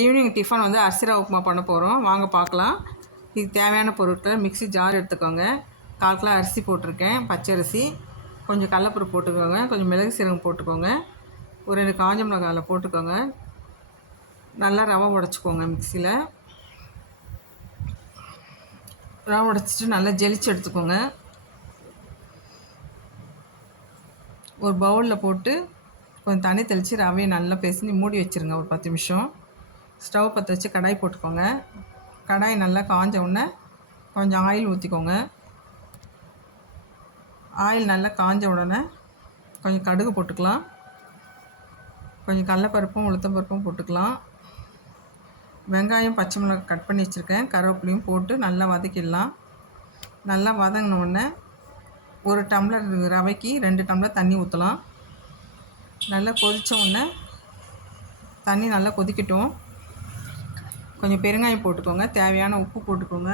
Evening tiffin வந்து அரிசி ரவை உப்புமா பண்ண போகிறோம். வாங்க பார்க்கலாம். இதுக்கு தேவையான பொருட்கள் மிக்ஸி ஜார் எடுத்துக்கோங்க. 1/4 கிலோ அரிசி போட்டிருக்கேன், பச்சரிசி. கொஞ்சம் கடலப்பருப்பு போட்டுக்கோங்க, கொஞ்சம் மிளகு சீரகம் போட்டுக்கோங்க, ஒரு 2 காஞ்ச மிளகாய் அதில் போட்டுக்கோங்க. நல்லா ரவை உடச்சிக்கோங்க. மிக்ஸியில் ரவை உடச்சிட்டு நல்லா ஜெலிச்சு எடுத்துக்கோங்க. ஒரு பவுலில் போட்டு கொஞ்சம் தண்ணி தெளித்து ரவையை நல்லா பேசி மூடி வச்சுருங்க ஒரு 10 நிமிஷம். ஸ்டவ் பற்ற வச்சு கடாய் போட்டுக்கோங்க. கடாய் நல்லா காஞ்ச உடனே கொஞ்சம் ஆயில் ஊற்றிக்கோங்க. ஆயில் நல்லா காஞ்ச உடனே கொஞ்சம் கடுகு போட்டுக்கலாம், கொஞ்சம் கடலப்பருப்பும் உளுத்தம்பருப்பும் போட்டுக்கலாம். வெங்காயம் பச்சை மிளகாய் கட் பண்ணி வச்சுருக்கேன், கருவேப்பிலையும் போட்டு நல்லா வதக்கிடலாம். நல்லா வதங்கின உடனே 1 டம்ளர் ரவைக்கு 2 டம்ளர் தண்ணி ஊற்றலாம். நல்லா கொதித்த உடனே தண்ணி நல்லா கொதிக்கட்டும். கொஞ்சம் பெருங்காயம் போட்டுக்கோங்க, தேவையான உப்பு போட்டுக்கோங்க.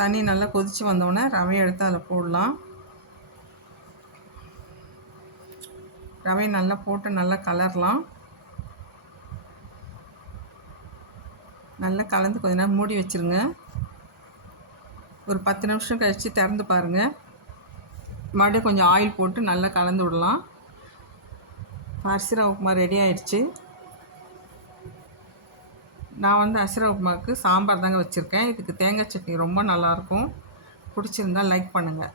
தண்ணி நல்லா கொதித்து வந்தோடனே ரவையை எடுத்து அதில் போடலாம். ரவையை நல்லா போட்டு நல்லா கலரலாம். நல்லா கலந்து கொஞ்ச நேரம் மூடி வச்சுருங்க. ஒரு 10 நிமிஷம் கழித்து திறந்து பாருங்கள். மறுபடியும் கொஞ்சம் ஆயில் போட்டு நல்லா கலந்து விடலாம். அரிசி ரவை உப்புமா ரெடி ஆகிடுச்சு. நான் வந்து அரிசி ரவை உப்புமாவுக்கு சாம்பார் தாங்க வச்சுருக்கேன். இதுக்கு தேங்காய் சட்னி ரொம்ப நல்லாயிருக்கும். பிடிச்சிருந்தால் லைக் பண்ணுங்கள்.